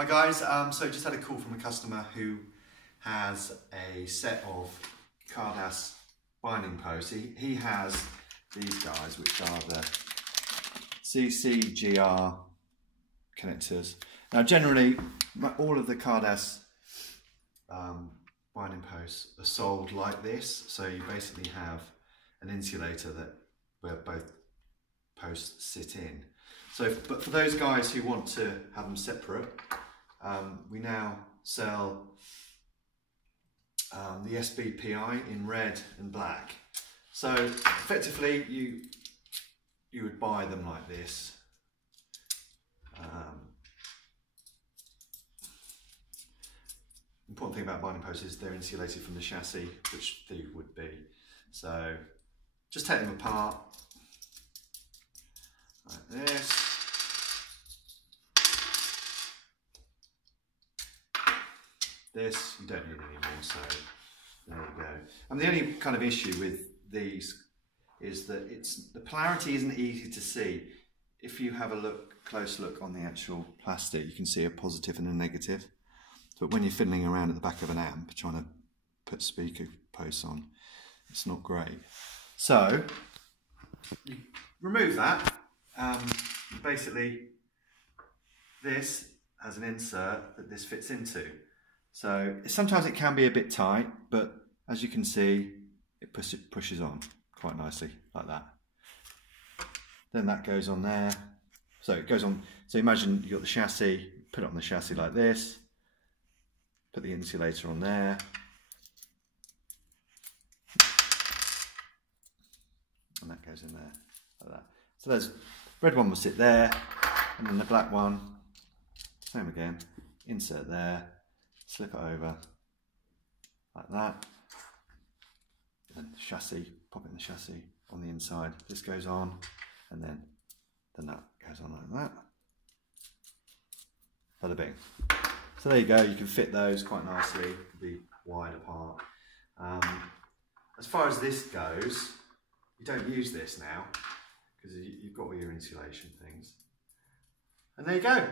Hi guys, so just had a call from a customer who has a set of Cardas binding posts. He has these guys, which are the CCGR connectors. Now generally all of the Cardas binding posts are sold like this, so you basically have an insulator where both posts sit in. So, but for those guys who want to have them separate, we now sell the SBPI in red and black. So effectively you would buy them like this. Important thing about binding posts is they're insulated from the chassis, which they would be. So just take them apart like this. This you don't need anymore, so there you go. And the only kind of issue with these is that the polarity isn't easy to see. If you have a close look on the actual plastic, you can see a positive and a negative. But when you're fiddling around at the back of an amp trying to put speaker posts on, it's not great. So you remove that. Basically, this has an insert that this fits into. So sometimes it can be a bit tight, but as you can see, it pushes on quite nicely like that. Then that goes on there. So it goes on. So imagine you've got the chassis, put it on the chassis like this, put the insulator on there. And that goes in there like that. So there's red one will sit there, and then the black one, same again, insert there, slip it over like that, and the chassis, pop it in the chassis on the inside. This goes on, and then that goes on like that. Bada bing. So there you go, you can fit those quite nicely, be wide apart. As far as this goes, you don't use this now because you've got all your insulation things. And there you go.